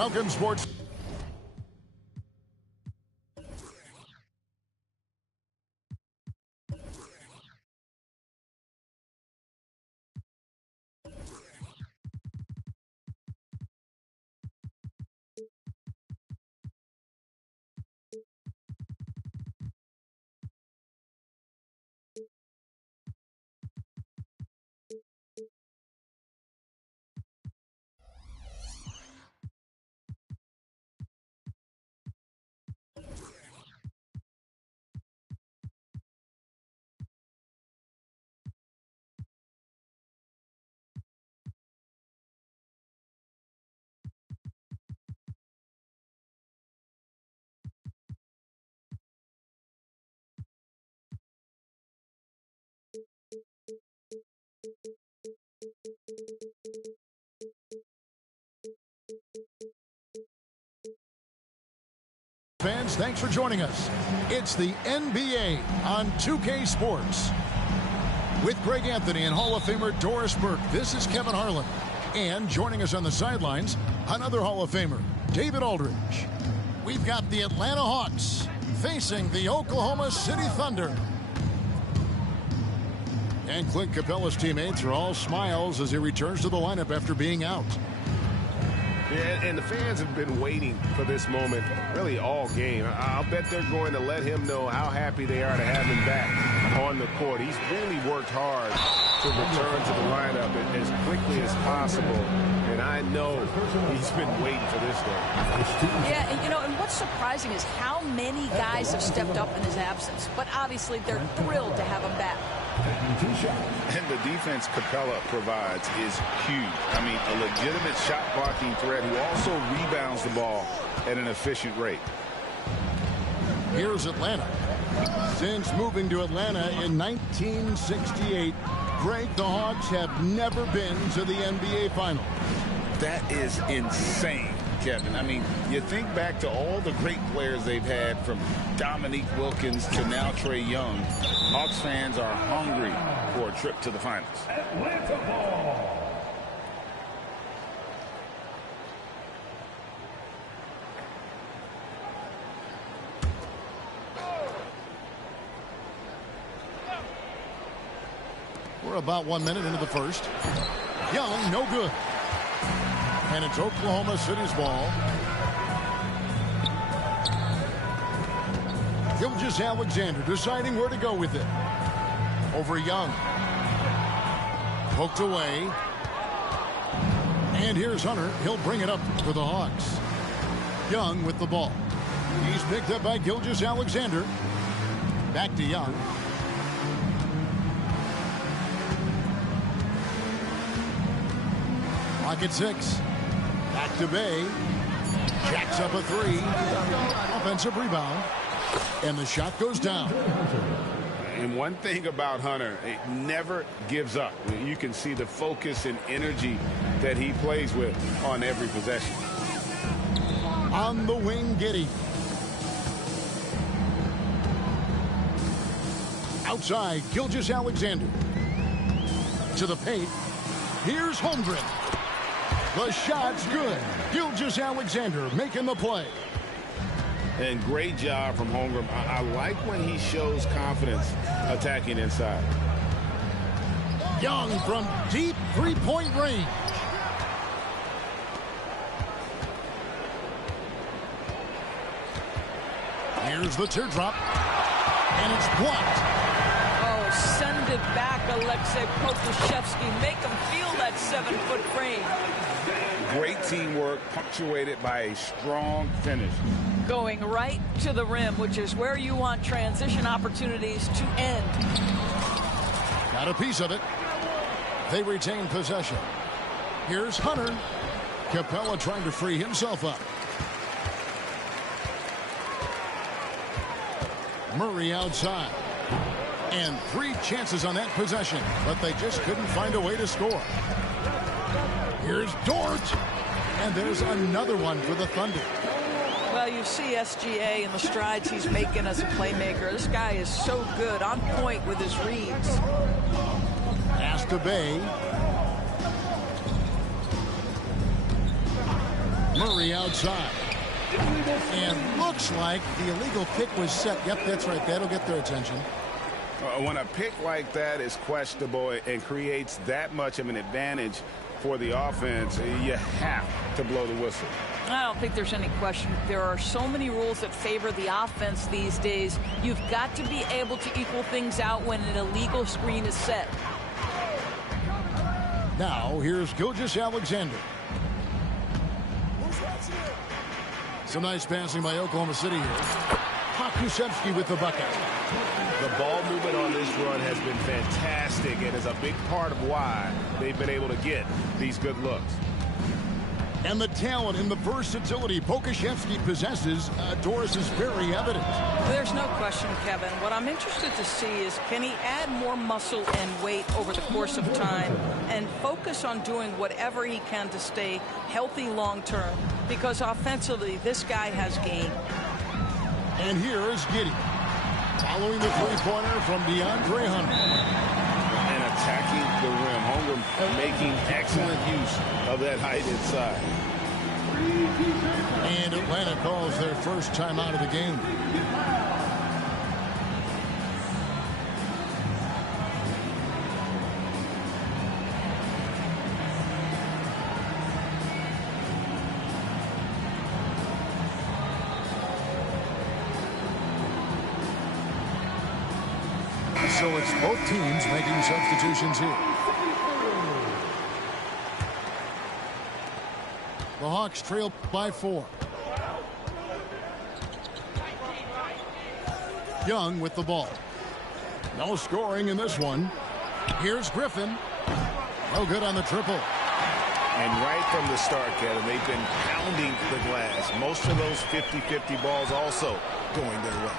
Welcome, sports. Fans, thanks for joining us. It's the NBA on 2K Sports. With Greg Anthony and Hall of Famer Doris Burke, this is Kevin Harlan. And joining us on the sidelines, another Hall of Famer, David Aldridge. We've got the Atlanta Hawks facing the Oklahoma City Thunder. And Clint Capella's teammates are all smiles as he returns to the lineup after being out. Yeah, and the fans have been waiting for this moment really all game. I'll bet they're going to let him know how happy they are to have him back on the court. He's really worked hard to return to the lineup as quickly as possible, and I know he's been waiting for this day. Yeah, and, and what's surprising is how many guys have stepped up in his absence, but obviously they're thrilled to have him back. And the defense Capella provides is huge. I mean, a legitimate shot blocking threat who also rebounds the ball at an efficient rate. Here's Atlanta. Since moving to Atlanta in 1968, Greg, the Hawks have never been to the NBA Finals. That is insane, Kevin. I mean, you think back to all the great players they've had, from Dominique Wilkins to now Trae Young. Hawks fans are hungry for a trip to the finals. Atlanta ball. We're about 1 minute into the first. Young, no good. And it's Oklahoma City's ball. Gilgeous-Alexander deciding where to go with it. Over Young. Poked away. And here's Hunter. He'll bring it up for the Hawks. Young with the ball. He's picked up by Gilgeous-Alexander. Back to Young. Clock at 6. Back to Bay. Jacks up a three. Offensive rebound. And the shot goes down. And one thing about Hunter, it never gives up. You can see the focus and energy that he plays with on every possession. On the wing, Giddey. Outside, Gilgeous-Alexander. To the paint. Here's Holmgren. The shot's good. Gilgeous-Alexander making the play. And great job from Holmgren. I like when he shows confidence attacking inside. Young from deep three-point range. Here's the teardrop. And it's blocked. Oh, send it back, Aleksej Pokusevski. Make him feel that 7-foot frame. Great teamwork, punctuated by a strong finish. Going right to the rim, which is where you want transition opportunities to end. Got a piece of it. They retain possession. Here's Hunter. Capella trying to free himself up. Murray outside. And 3 chances on that possession, but they just couldn't find a way to score. Here's Dort. And there's another one for the Thunder. Well, you see SGA and the strides he's making as a playmaker. This guy is so good, on point with his reads. Pass to Bay. Murray outside. And looks like the illegal pick was set. Yep, that's right. That'll get their attention. When a pick like that is questionable and creates that much of an advantage for the offense, you have to blow the whistle. I don't think there's any question. There are so many rules that favor the offense these days. You've got to be able to equal things out when an illegal screen is set. Now, here's Gilgeous-Alexander. Some nice passing by Oklahoma City here. Pokusevski with the bucket. The ball movement on this run has been fantastic and is a big part of why they've been able to get these good looks. And the talent and the versatility Pokusevski possesses, Doris, is very evident. There's no question, Kevin. What I'm interested to see is, can he add more muscle and weight over the course of time and focus on doing whatever he can to stay healthy long term? Because offensively, this guy has game. And here is Giddey. Following the three-pointer from DeAndre Hunter. And attacking the rim. Holmgren making excellent use of that height inside. And Atlanta calls their first timeout of the game. So it's both teams making substitutions here. The Hawks trail by 4. Young with the ball. No scoring in this one. Here's Griffin. No good on the triple. And right from the start, Kevin, they've been pounding the glass. Most of those 50-50 balls also going their way.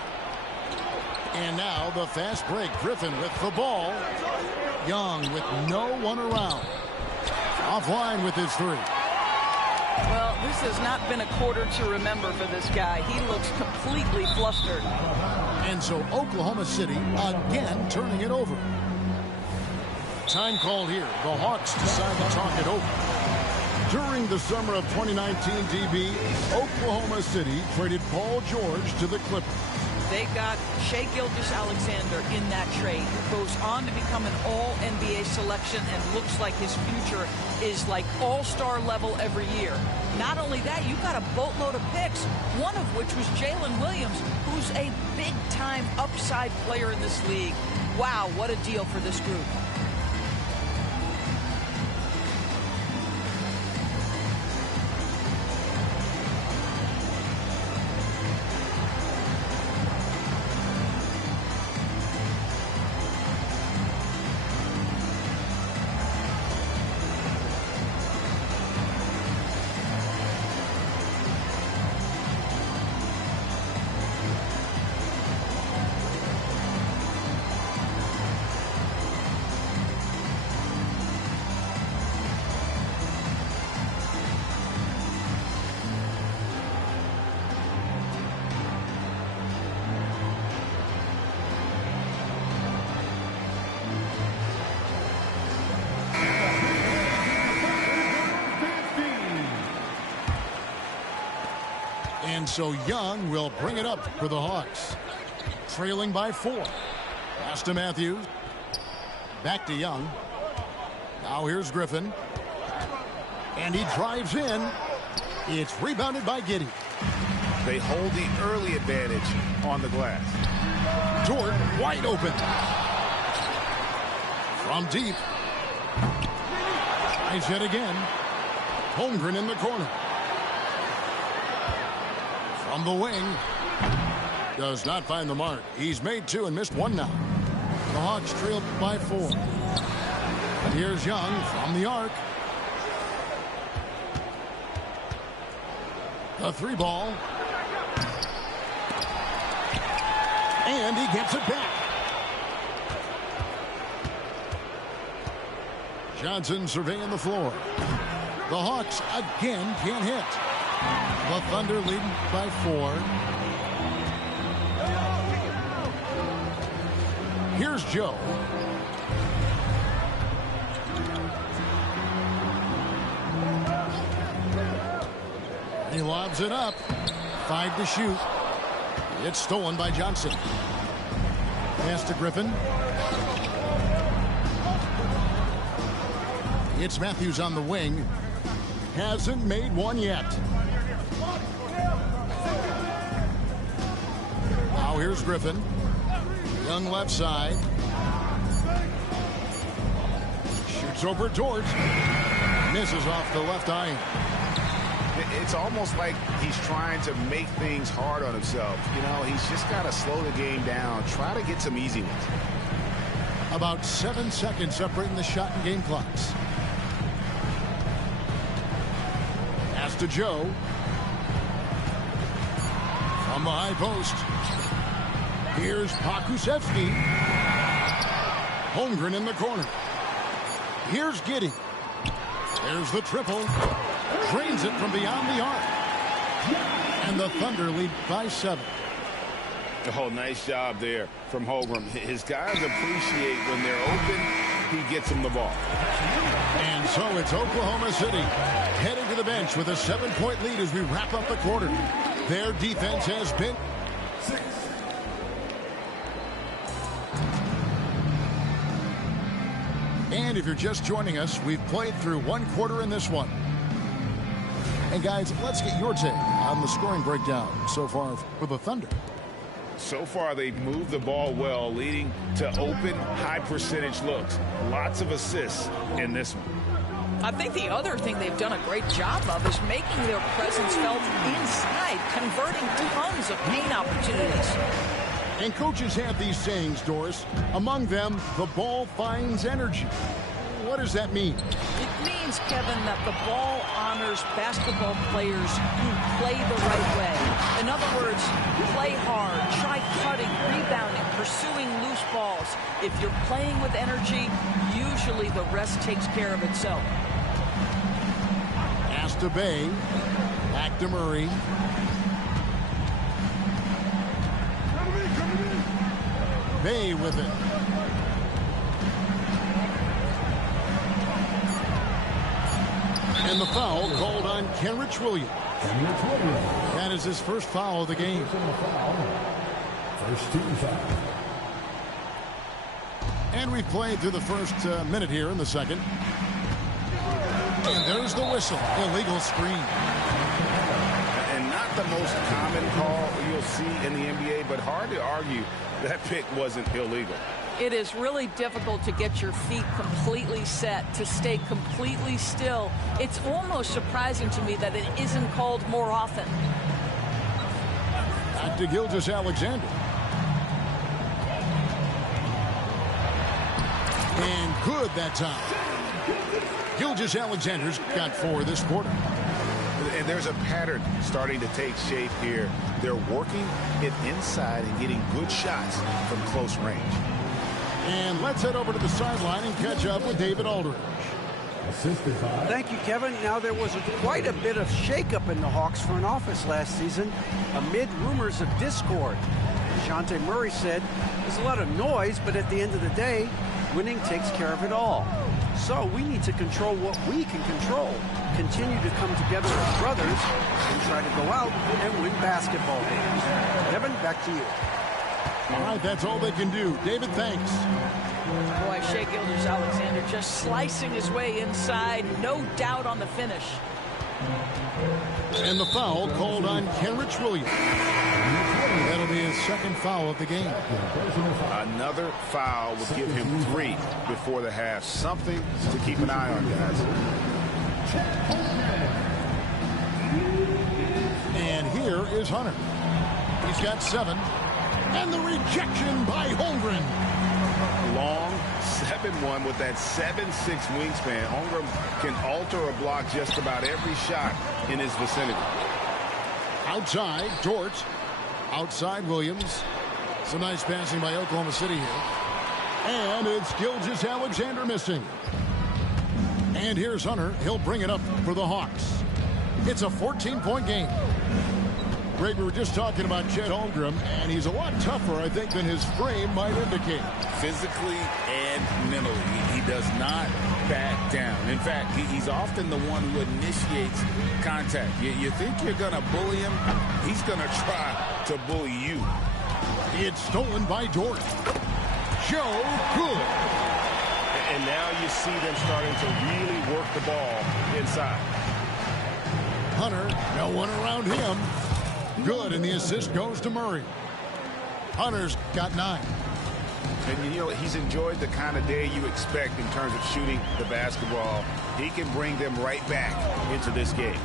And now the fast break. Griffin with the ball. Young with no one around. Offline with his three. Well, this has not been a quarter to remember for this guy. He looks completely flustered. And so Oklahoma City again turning it over. Time called here. The Hawks decide to talk it over. During the summer of 2019, DB, Oklahoma City traded Paul George to the Clippers. They got Shai Gilgeous-Alexander in that trade, who goes on to become an all-NBA selection and looks like his future is like all-star level every year. Not only that, you got a boatload of picks, one of which was Jalen Williams, who's a big-time upside player in this league. Wow, what a deal for this group. And so Young will bring it up for the Hawks. Trailing by 4. Pass to Matthews. Back to Young. Now here's Griffin. And he drives in. It's rebounded by Giddey. They hold the early advantage on the glass. Dort wide open. From deep. Tries yet again. Holmgren in the corner. From the wing. Does not find the mark. He's made 2 and missed 1 now. The Hawks trail by 4. And here's Young from the arc. The 3 ball. And he gets it back. Johnson surveying the floor. The Hawks again can't hit. The Thunder leading by 4. Here's Joe. He lobs it up. 5 to shoot. It's stolen by Johnson. Pass to Griffin. It's Matthews on the wing. Hasn't made one yet. Now here's Griffin. Young left side. Shoots over Dort. Misses off the left eye. It's almost like he's trying to make things hard on himself. You know, he's just got to slow the game down. Try to get some easy ones. About 7 seconds separating the shot and game clocks. Pass to Joe. From the high post. Here's Pokusevski. Holmgren in the corner. Here's Giddey. There's the triple. Drains it from beyond the arc. And the Thunder lead by 7. Oh, nice job there from Holmgren. His guys appreciate when they're open, he gets them the ball. And so it's Oklahoma City heading to the bench with a 7-point lead as we wrap up the quarter. Their defense has been... And if you're just joining us, we've played through 1 quarter in this one. And guys, let's get your take on the scoring breakdown so far for the Thunder. So far, they've moved the ball well, leading to open, high-percentage looks. Lots of assists in this one. I think the other thing they've done a great job of is making their presence felt inside, converting tons of paint opportunities. And coaches have these sayings, Doris. Among them, the ball finds energy. What does that mean? It means, Kevin, that the ball honors basketball players who play the right way. In other words, play hard, try cutting, rebounding, pursuing loose balls. If you're playing with energy, usually the rest takes care of itself. Pass to Bay. Back to Murray. Bay with it. And the foul called on Kenrich Williams. That is his first foul of the game. First team foul. And we've played through the first minute here in the second. And there's the whistle. Illegal screen. And not the most common call you'll see in the NBA, but hard to argue that pick wasn't illegal. It is really difficult to get your feet completely set, to stay completely still. It's almost surprising to me that it isn't called more often. Back to Gilgeous-Alexander. And good that time. Gilgeous-Alexander's got 4 this quarter. And there's a pattern starting to take shape here. They're working it inside and getting good shots from close range. And let's head over to the sideline and catch up with David Aldridge. Thank you, Kevin. Now, there was quite a bit of shakeup in the Hawks front office last season amid rumors of discord. DeJounte Murray said, there's a lot of noise, but at the end of the day, winning takes care of it all. So we need to control what we can control, continue to come together as brothers, and try to go out and win basketball games. Kevin, back to you. All right, that's all they can do. David, thanks. Boy, Shai Gilgeous-Alexander just slicing his way inside. No doubt on the finish. And the foul called on Kenrich Williams. That'll be his second foul of the game. Another foul will give him 3 before the half. Something to keep an eye on, guys. And here is Hunter. He's got 7. And the rejection by Holmgren. Long 7-1 with that 7'6" wingspan. Holmgren can alter or block just about every shot in his vicinity. Outside, Dort. Outside, Williams. Some nice passing by Oklahoma City here. And it's Gilgeous-Alexander missing. And here's Hunter. He'll bring it up for the Hawks. It's a 14-point game. Greg, we were just talking about Chet Holmgren, and he's a lot tougher, I think, than his frame might indicate. Physically and mentally, he does not back down. In fact, he's often the one who initiates contact. You think you're going to bully him, he's going to try to bully you. It's stolen by Dort. Joe Good. And now you see them starting to really work the ball inside. Hunter, no one around him. Good, and the assist goes to Murray. Hunter's got 9. And, you know, he's enjoyed the kind of day you expect in terms of shooting the basketball. He can bring them right back into this game.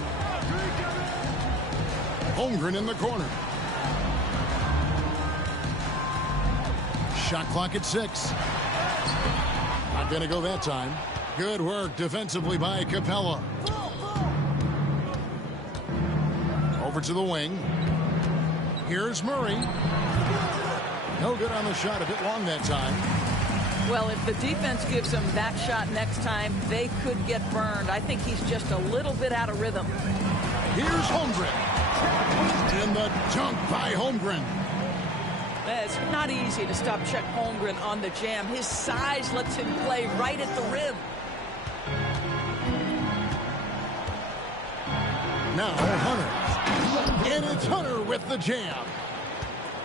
Holmgren in the corner. Shot clock at 6. Not going to go that time. Good work defensively by Capella. Over to the wing. Here's Murray. No good on the shot. A bit long that time. Well, if the defense gives him that shot next time, they could get burned. I think he's just a little bit out of rhythm. Here's Holmgren. And the dunk by Holmgren. It's not easy to stop Chet Holmgren on the jam. His size lets him play right at the rim. Now Hunter. And it's Hunter with the jam.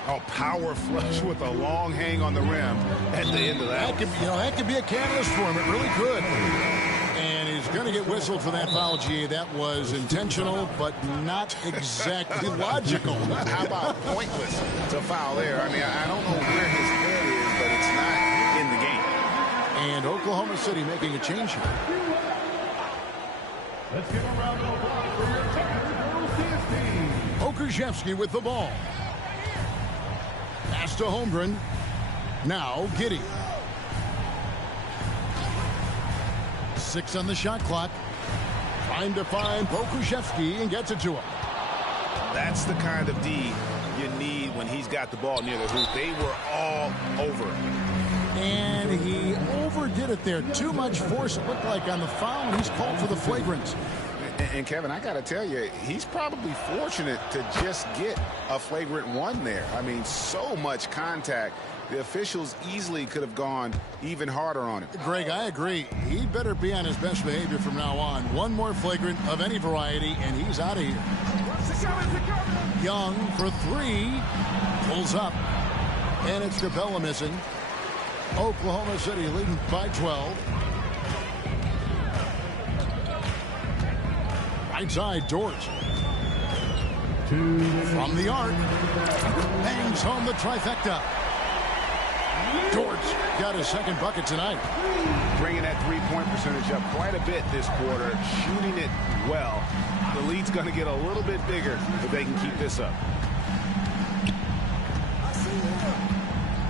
Oh, power flush with a long hang on the rim at the end of that. That could be a catalyst for him. It really could. And he's going to get whistled for that foul, G. That was intentional, but not exactly logical. How about pointless to foul there? I mean, I don't know where his head is, but it's not in the game. And Oklahoma City making a change here. Let's give a round of applause for your second girls team. Okrzewski with the ball. Pass to Holmgren. Now Giddey. 6 on the shot clock. Trying to find Okrzewski and gets it to him. That's the kind of D you need when he's got the ball near the hoop. They were all over it. And he overdid it there. Too much force, it looked like, on the foul, and he's called for the flagrant. And Kevin, I got to tell you, he's probably fortunate to just get a flagrant 1 there. I mean, so much contact. The officials easily could have gone even harder on him. Greg, I agree. He'd better be on his best behavior from now on. One more flagrant of any variety, and he's out of here. Young for 3. Pulls up. And it's Capella missing. Oklahoma City leading by 12. Right side, Dort. From the arc. Bangs home the trifecta. Dort got his second bucket tonight. Bringing that three-point percentage up quite a bit this quarter. Shooting it well. The lead's going to get a little bit bigger if they can keep this up.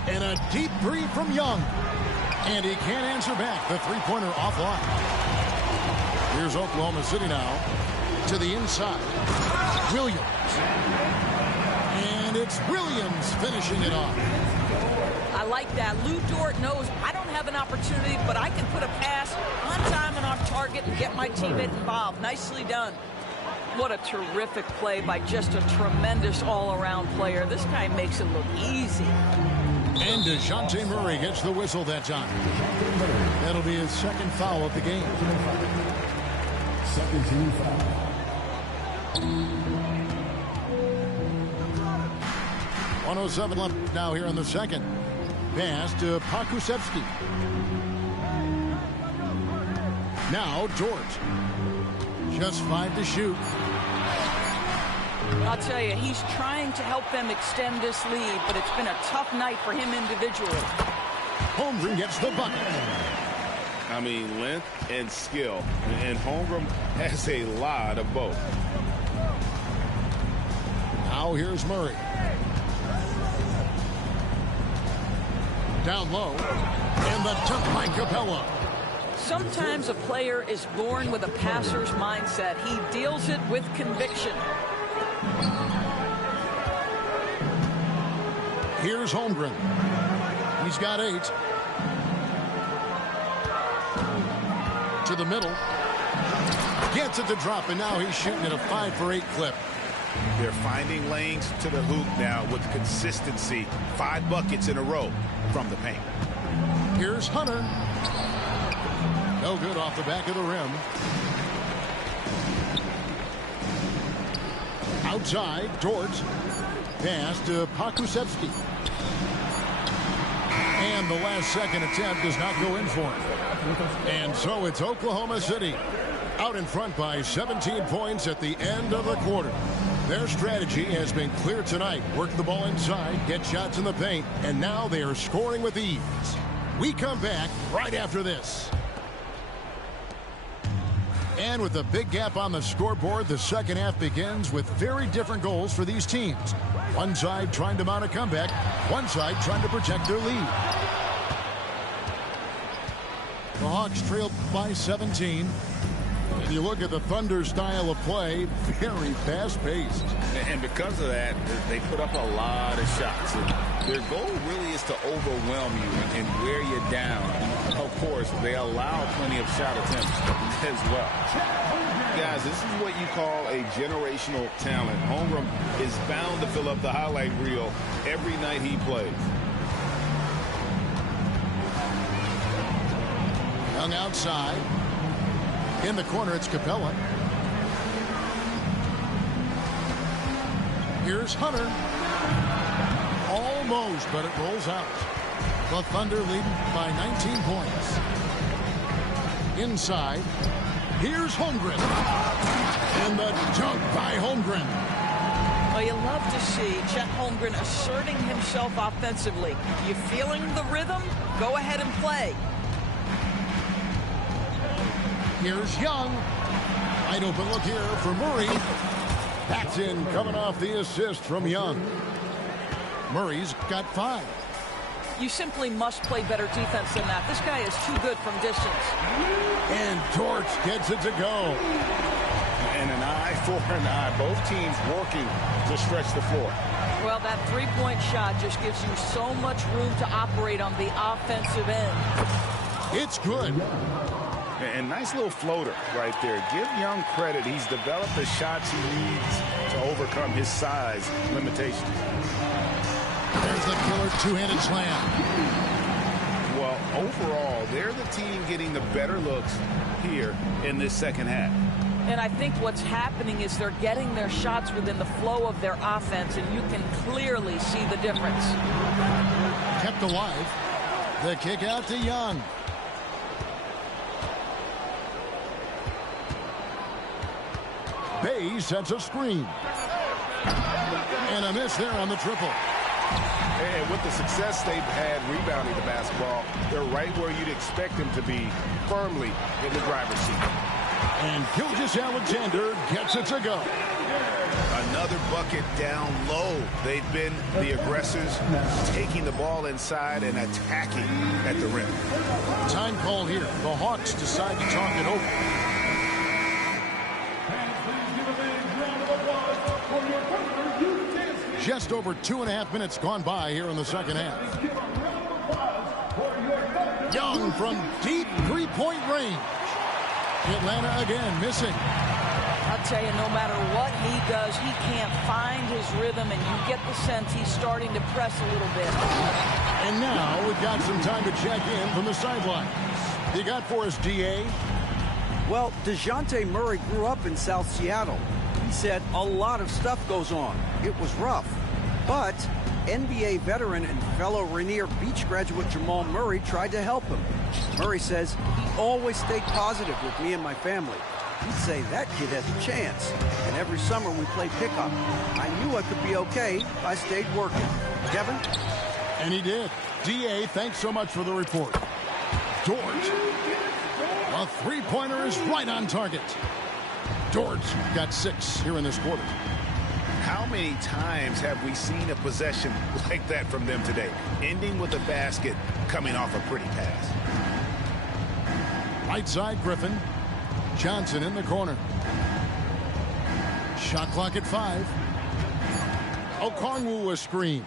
And a deep 3 from Young. And he can't answer back. The three-pointer offline. Here's Oklahoma City now to the inside. Williams. And it's Williams finishing it off. I like that. Lou Dort knows I don't have an opportunity, but I can put a pass on time and on target and get my teammate involved. Nicely done. What a terrific play by just a tremendous all-around player. This guy makes it look easy. And DeJounte Murray gets the whistle that time. That'll be his second foul of the game. Second team foul. 1:07 left now here in the second. Pass to Pokusevski. Now Dort. Just 5 to shoot. I'll tell you, he's trying to help them extend this lead, but it's been a tough night for him individually. Holmgren gets the bucket. I mean, length and skill. And Holmgren has a lot of both. Now here's Murray. Down low. And the dunk by Capella. Sometimes a player is born with a passer's mindset. He deals it with conviction. Here's Holmgren. He's got 8. To the middle. Gets it to drop, and now he's shooting at a 5 for 8 clip. They're finding lanes to the hoop now with consistency. 5 buckets in a row from the paint. Here's Hunter. No good off the back of the rim. Outside, Dort. Pass to Pokusevski. And the last second attempt does not go in for him. And so it's Oklahoma City out in front by 17 points at the end of the quarter. Their strategy has been clear tonight. Work the ball inside, get shots in the paint, and now they are scoring with ease. We come back right after this. And with a big gap on the scoreboard, the second half begins with very different goals for these teams. One side trying to mount a comeback, one side trying to protect their lead. The Hawks trailed by 17. And you look at the Thunder style of play, very fast-paced. And because of that, they put up a lot of shots. And their goal really is to overwhelm you and wear you down. Of course, they allow plenty of shot attempts as well. Guys, this is what you call a generational talent. Holmgren is bound to fill up the highlight reel every night he plays. Young outside. In the corner, it's Capella. Here's Hunter. Almost, but it rolls out. The Thunder leading by 19 points. Inside. Here's Holmgren. And the dunk by Holmgren. Well, you love to see Chet Holmgren asserting himself offensively. You feeling the rhythm? Go ahead and play. Here's Young. Wide open look here for Murray. That's in, coming off the assist from Young. Murray's got 5. You simply must play better defense than that. This guy is too good from distance. And Dort gets it to go. And an eye for an eye. Both teams working to stretch the floor. Well, that three-point shot just gives you so much room to operate on the offensive end. It's good. And nice little floater right there. Give Young credit. He's developed the shots he needs to overcome his size limitations. There's the killer two-handed slam. Well, overall, they're the team getting the better looks here in this second half. And I think what's happening is they're getting their shots within the flow of their offense, and you can clearly see the difference. Kept alive. The kick out to Young. Bay sets a screen. And a miss there on the triple. And with the success they've had rebounding the basketball, they're right where you'd expect them to be, firmly in the driver's seat. And Gilgeous-Alexander gets it to go. Another bucket down low. They've been the aggressors, taking the ball inside and attacking at the rim. Time call here. The Hawks decide to talk it over. Just over 2.5 minutes gone by here in the second half. Young from deep three-point range. Atlanta again missing. I'll tell you, no matter what he does, he can't find his rhythm, and you get the sense he's starting to press a little bit. And now we've got some time to check in from the sidelines. You got for us, DA? Well, DeJounte Murray grew up in South Seattle. He said a lot of stuff goes on. It was rough. But NBA veteran and fellow Rainier Beach graduate Jamal Murray tried to help him. Murray says he always stayed positive with me and my family. He'd say that kid has a chance. And every summer we play pickup. I knew I could be okay if I stayed working. Kevin? And he did. DA, thanks so much for the report. Dort. A three-pointer is right on target. Dort got 6 here in this quarter. How many times have we seen a possession like that from them today? Ending with a basket, coming off a pretty pass. Right side, Griffin. Johnson in the corner. Shot clock at 5. Okongwu a screen.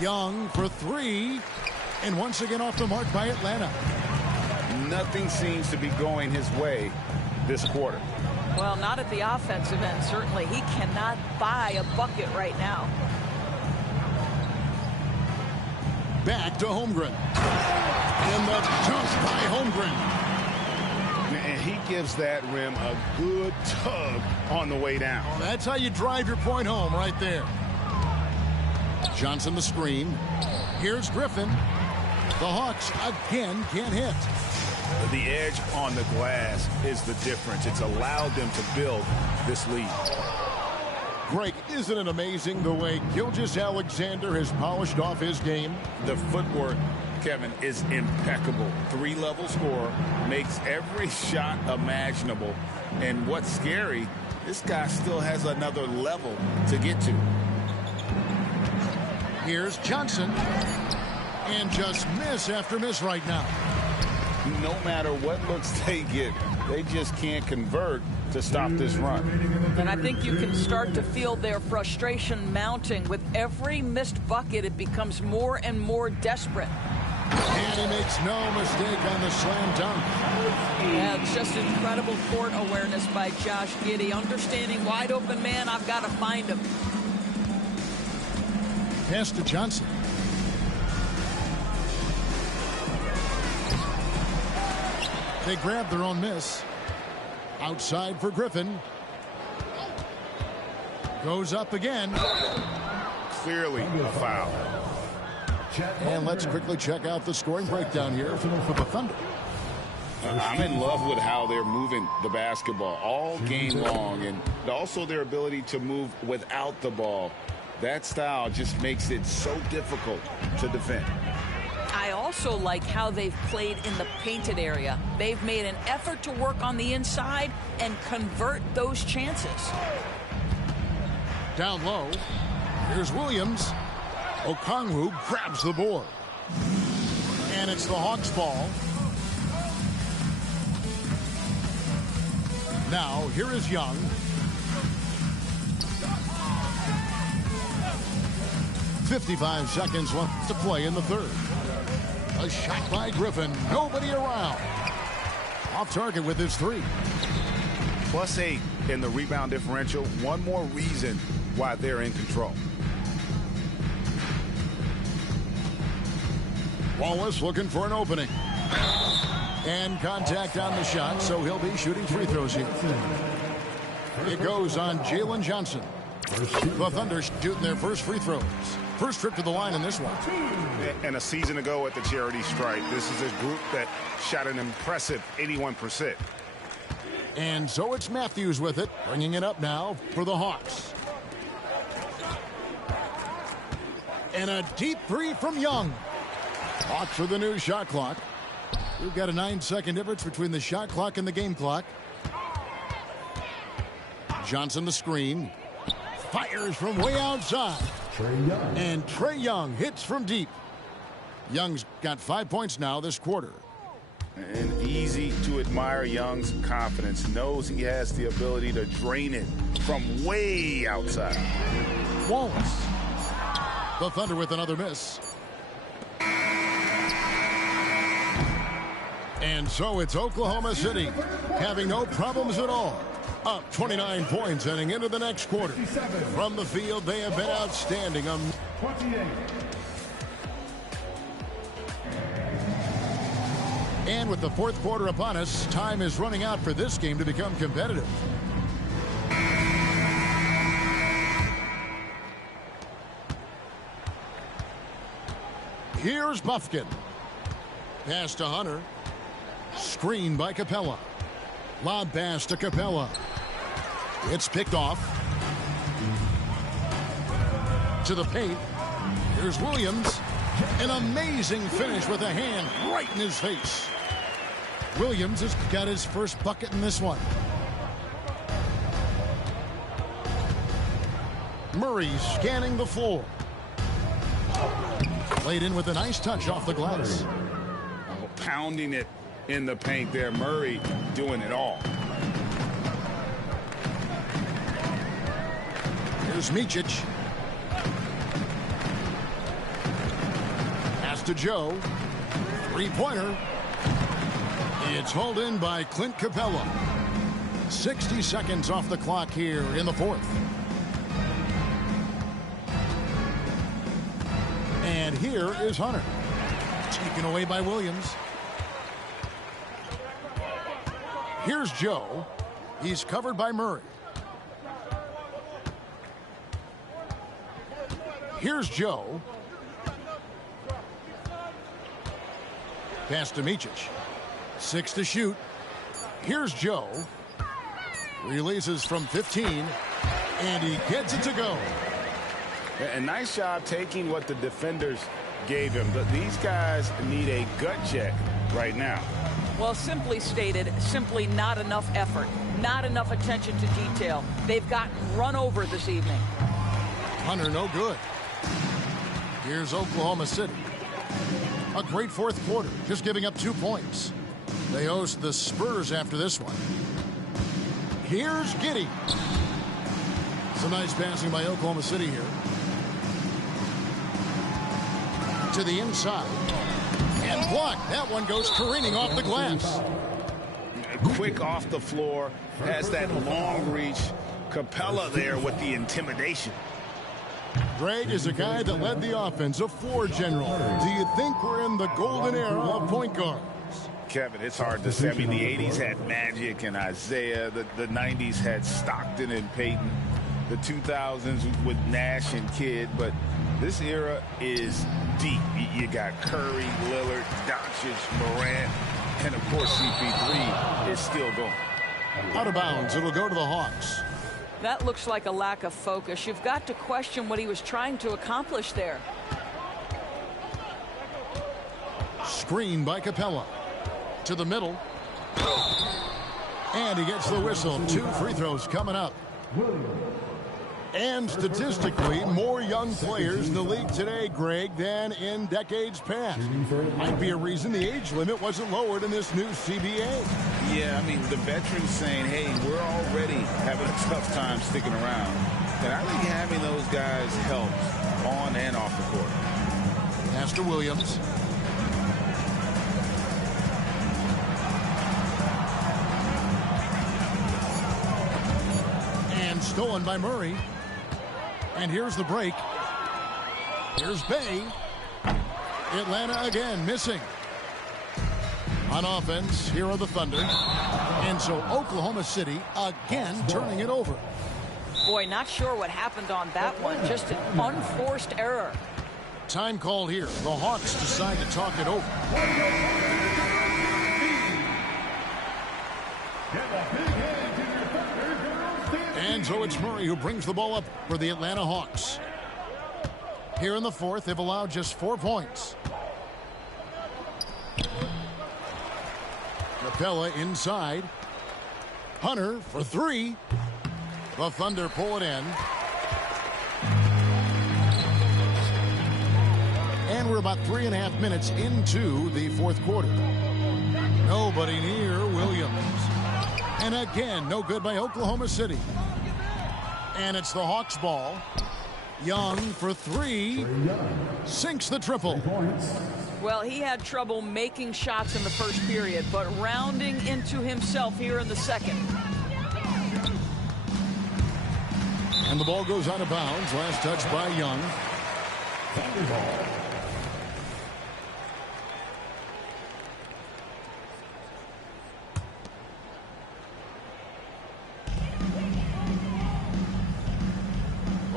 Young for 3. And once again off the mark by Atlanta. Nothing seems to be going his way this quarter. Well, not at the offensive end, certainly. He cannot buy a bucket right now. Back to Holmgren. And the dunk by Holmgren. And he gives that rim a good tug on the way down. That's how you drive your point home right there. Johnson the screen. Here's Griffin. The Hawks again can't hit. The edge on the glass is the difference. It's allowed them to build this lead. Greg, isn't it amazing the way Gilgeous-Alexander has polished off his game? The footwork, Kevin, is impeccable. 3-level scorer, makes every shot imaginable. And what's scary, this guy still has another level to get to. Here's Johnson. And just miss after miss right now. No matter what looks they get, they just can't convert to stop this run. And I think you can start to feel their frustration mounting. With every missed bucket, it becomes more and more desperate. And he makes no mistake on the slam dunk. Yeah, it's just incredible court awareness by Josh Giddey. Understanding wide open man, I've got to find him. Pass to Johnson. They grab their own miss. Outside for Griffin. Goes up again. Clearly a foul. And let's quickly check out the scoring breakdown here for the Thunder. I'm in love with how they're moving the basketball all game long, and also their ability to move without the ball. That style just makes it so difficult to defend. I also like how they've played in the painted area. They've made an effort to work on the inside and convert those chances. Down low. Here's Williams. Okongwu grabs the board. And it's the Hawks' ball. Now, here is Young. .55 seconds left to play in the third. A shot by Griffin. Nobody around. Off target with his three. +8 in the rebound differential. One more reason why they're in control. Wallace looking for an opening. And contact on the shot, so he'll be shooting free throws here. It goes on Jalen Johnson. The Thunder shooting their first free throws. First trip to the line in this one. And a season ago at the charity stripe, this is a group that shot an impressive 81%. And so it's Matthews with it, bringing it up now for the Hawks. And a deep three from Young. Hawks for the new shot clock. We've got a 9-second difference between the shot clock and the game clock. Johnson the screen. Fires from way outside. And Trae Young hits from deep. Young's got 5 points now this quarter. And easy to admire Young's confidence. Knows he has the ability to drain it from way outside. Wallace. The Thunder with another miss. And so it's Oklahoma City having no problems at all. Up 29 points heading into the next quarter. From the field, they have been outstanding. 28. And with the fourth quarter upon us, time is running out for this game to become competitive. Here's Bufkin. Pass to Hunter. Screen by Capella. Lob pass to Capella. It's picked off. To the paint. Here's Williams. An amazing finish with a hand right in his face. Williams has got his first bucket in this one. Murray scanning the floor. Played in with a nice touch off the glass. Pounding it in the paint there. Murray doing it all. Here's Micic. Pass to Joe. Three-pointer. It's hauled in by Clint Capella. 60 seconds off the clock here in the fourth. And here is Hunter. Taken away by Williams. Here's Joe. He's covered by Murray. Here's Joe. Pass to Micic. 6 to shoot. Here's Joe. Releases from 15. And he gets it to go. A nice job taking what the defenders gave him. But these guys need a gut check right now. Well, simply stated, simply not enough effort, not enough attention to detail. They've gotten run over this evening. Hunter, no good. Here's Oklahoma City. A great fourth quarter, just giving up 2 points. They host the Spurs after this one. Here's Giddey. Some nice passing by Oklahoma City here. To the inside. And blocked. That one goes careening off the glass. Quick off the floor. Has that long reach. Capella there with the intimidation. Greg is a guy that led the offense, a floor general. Do you think we're in the golden era of point guards? Kevin, it's hard to say. I mean, the 80s had Magic and Isaiah. The 90s had Stockton and Peyton. The 2000s with Nash and Kidd. But this era is deep. You got Curry, Lillard, Doncic, Morant, and of course CP3 is still going. Out of bounds. It'll go to the Hawks. That looks like a lack of focus. You've got to question what he was trying to accomplish there. Screen by Capella. To the middle. And he gets the whistle. 2 free throws coming up. And statistically, more young players in the league today, Greg, than in decades past. Might be a reason the age limit wasn't lowered in this new CBA. Yeah, I mean, the veterans saying, hey, we're already having a tough time sticking around. And I think having those guys helps on and off the court. Pass to Williams. And stolen by Murray. And here's the break. Here's Bay. Atlanta again missing. On offense, here are the Thunder. And so Oklahoma City again turning it over. Boy, not sure what happened on that one. Just an unforced error. Time called here. The Hawks decide to talk it over. And so it's Murray who brings the ball up for the Atlanta Hawks. Here in the fourth, they've allowed just 4 points. Capella inside. Hunter for 3. The Thunder pull it in. And we're about 3.5 minutes into the fourth quarter. Nobody near Williams. And again, no good by Oklahoma City. And it's the Hawks ball. Young for 3. Sinks the triple. Well, he had trouble making shots in the first period, but rounding into himself here in the second. And the ball goes out of bounds. Last touch by Young.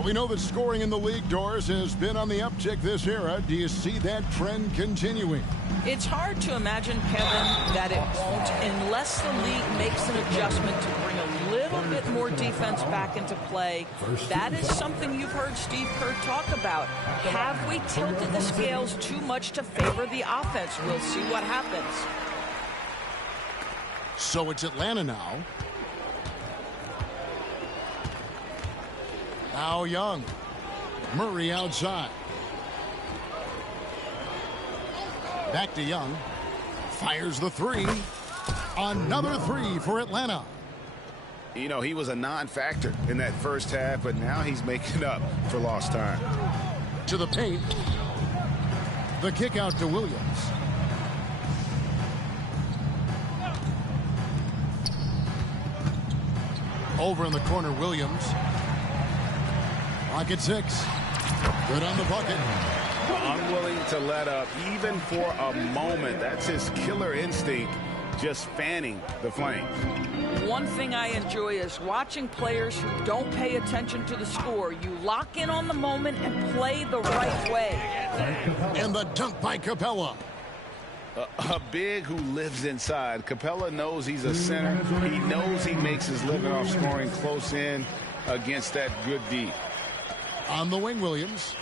We know that scoring in the league, Doris, has been on the uptick this era. Do you see that trend continuing? It's hard to imagine, Kevin, that it won't unless the league makes an adjustment to bring a little bit more defense back into play. That is something you've heard Steve Kerr talk about. Have we tilted the scales too much to favor the offense? We'll see what happens. So it's Atlanta now. Now Young. Murray outside. Back to Young. Fires the 3. Another 3 for Atlanta. You know, he was a non-factor in that first half, but now he's making up for lost time. To the paint. The kick out to Williams. Over in the corner, Williams. Pocket 6. Good on the bucket. Unwilling to let up, even for a moment. That's his killer instinct, just fanning the flames. One thing I enjoy is watching players who don't pay attention to the score. You lock in on the moment and play the right way. And the dunk by Capella. A big who lives inside. Capella knows he's a center. He knows he makes his living off scoring close in against that good D. On the wing, Williams.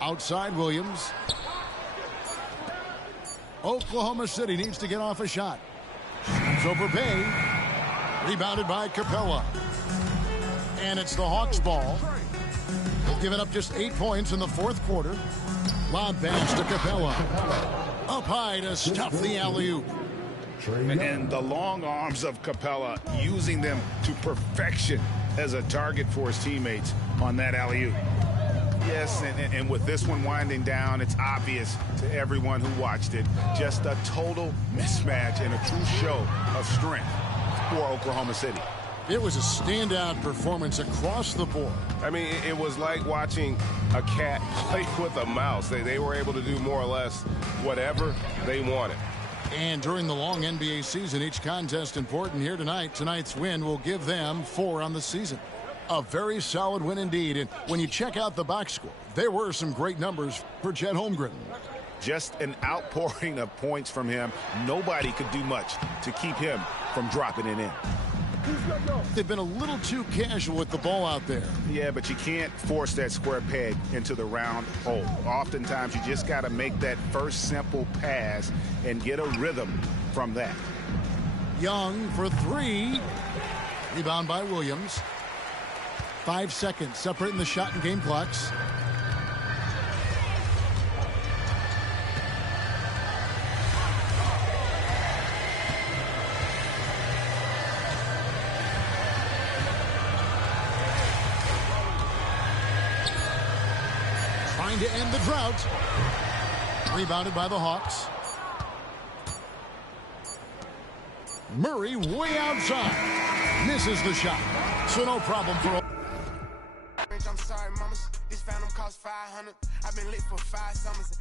Outside, Williams. Oklahoma City needs to get off a shot. Shoots over Bay. Rebounded by Capella. And it's the Hawks' ball. They've given up just 8 points in the fourth quarter. Lob pass to Capella. Up high to stuff the alley-oop. And the long arms of Capella, using them to perfection as a target for his teammates on that alley-oop. Yes, and with this one winding down, it's obvious to everyone who watched it. Just a total mismatch and a true show of strength for Oklahoma City. It was a standout performance across the board. I mean, it was like watching a cat play with a mouse. They were able to do more or less whatever they wanted. And during the long NBA season, each contest important here tonight. Tonight's win will give them 4 on the season. A very solid win indeed. And when you check out the box score, there were some great numbers for Chet Holmgren. Just an outpouring of points from him. Nobody could do much to keep him from dropping it in. They've been a little too casual with the ball out there. Yeah, but you can't force that square peg into the round hole. Oftentimes, you just got to make that first simple pass and get a rhythm from that. Young for 3. Rebound by Williams. 5 seconds separating the shot and game clocks. Trying to end the drought. Rebounded by the Hawks. Murray way outside. Misses the shot. So no problem for... I'm sorry, mamas. This phantom cost 500. I've been lit for 5 summers.